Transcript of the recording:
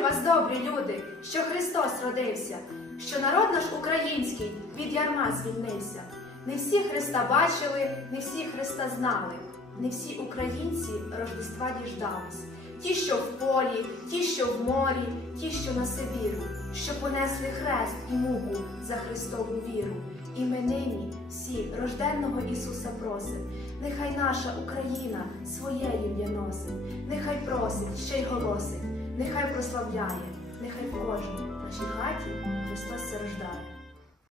Вітаю вас, добрі люди, що Христос родився, що народ наш український від ярма звільнився. Не всі Христа бачили, не всі Христа знали, не всі українці Рождества діждались. Ті, що в полі, ті, що в морі, ті, що на Сибіру, що понесли хрест і муку за Христову віру. І ми нині всі рожденного Ісуса просим. Нехай наша Україна своє ім'я носить, нехай просить, ще й голосить, нехай прославляє, нехай в кожній нашій хаті Христос се рождає.